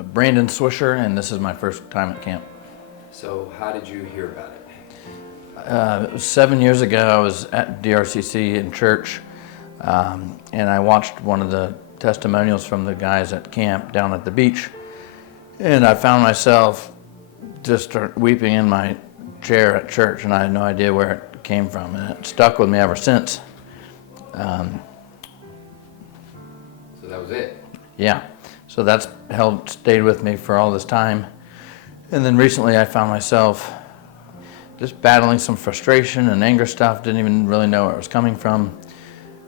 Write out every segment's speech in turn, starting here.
Brandon Swisher, and this is my first time at camp. So how did you hear about it? It was 7 years ago. I was at DRCC in church, and I watched one of the testimonials from the guys at camp down at the beach, and I found myself just start weeping in my chair at church, and I had no idea where it came from, and it stuck with me ever since. So that was it? Yeah, so that's stayed with me for all this time. And then recently I found myself just battling some frustration and anger stuff, didn't even really know where it was coming from.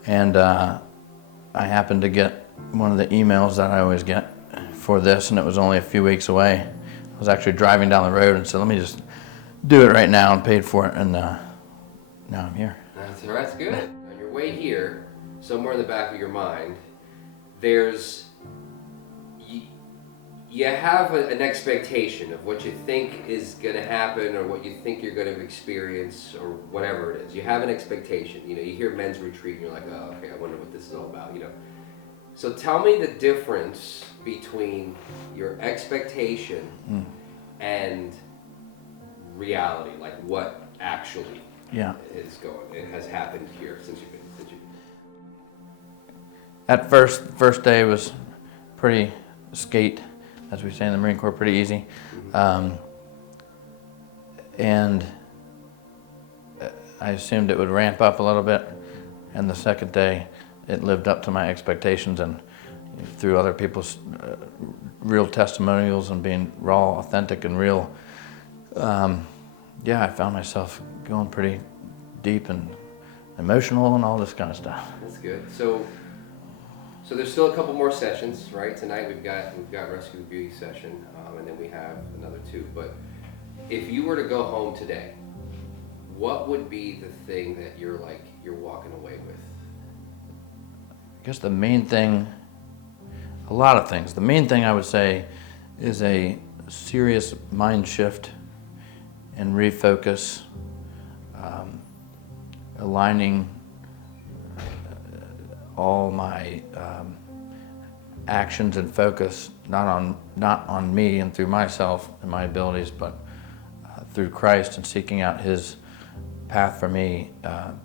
And I happened to get one of the emails that I always get for this, and it was only a few weeks away. I was actually driving down the road and said, let me just do it right now, and paid for it, and now I'm here. That's good. On your way here, somewhere in the back of your mind, you have an expectation of what you think is going to happen or what you think you're going to experience or whatever it is. You have an expectation. You hear men's retreat and you're like, oh, okay, I wonder what this is all about, So tell me the difference between your expectation and reality, like what actually has happened here since you've been. At first day was pretty skate, as we say in the Marine Corps, pretty easy. And I assumed it would ramp up a little bit. And the second day, it lived up to my expectations, and through other people's real testimonials and being raw, authentic, and real, I found myself going pretty deep and emotional and all this kind of stuff. That's good. So there's still a couple more sessions, right? Tonight we've got Rescue the Beauty session, and then we have another 2. But if you were to go home today, what would be the thing that you're walking away with? I guess the main thing, a lot of things. The main thing I would say is a serious mind shift and refocus, aligning all my actions and focus not on me and through myself and my abilities, but through Christ, and seeking out His path for me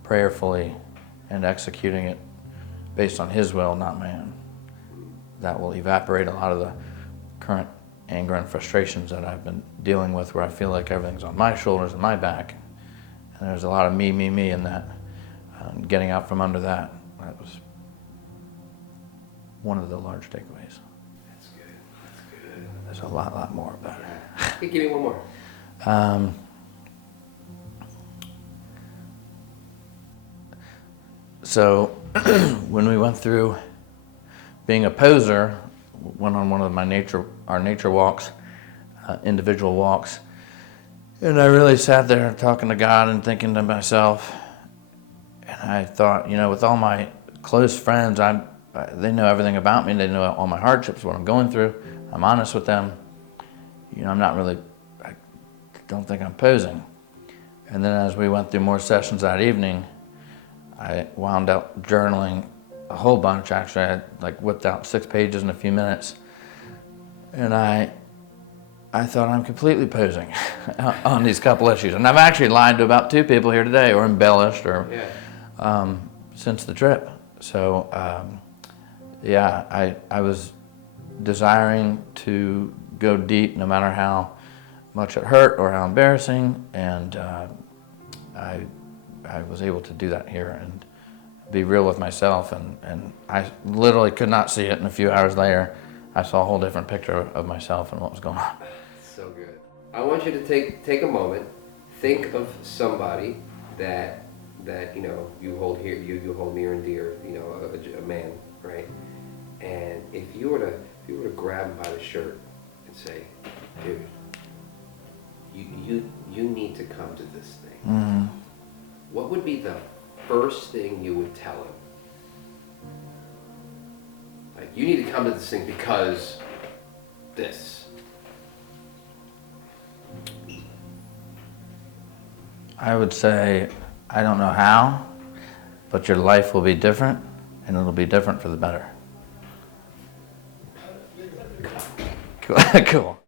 prayerfully and executing it based on His will, not my own. That will evaporate a lot of the current anger and frustrations that I've been dealing with, where I feel like everything's on my shoulders and my back, and there's a lot of me in that. Getting out from under that was one of the large takeaways. That's good. There's a lot more about it. Hey, give me one more. So when we went through being a poser, went on one of our nature walks, individual walks, and I really sat there talking to God and thinking to myself, and I thought, with all my close friends, they know everything about me. They know all my hardships, what I'm going through. I'm honest with them. I don't think I'm posing. And then as we went through more sessions that evening, I wound up journaling a whole bunch. Actually, I whipped out 6 pages in a few minutes. And I thought I'm completely posing on these couple issues. And I've actually lied to about 2 people here today, or embellished, since the trip. So, I was desiring to go deep no matter how much it hurt or how embarrassing, and I was able to do that here and be real with myself, and I literally could not see it, and a few hours later I saw a whole different picture of myself and what was going on. So good. I want you to take a moment, think of somebody that you hold here, you hold near and dear, a man, right? And if you were to grab him by the shirt and say, dude, you need to come to this thing. Mm-hmm. What would be the first thing you would tell him? Like, you need to come to this thing because this. I would say, I don't know how, but your life will be different, and it'll be different for the better. Cool.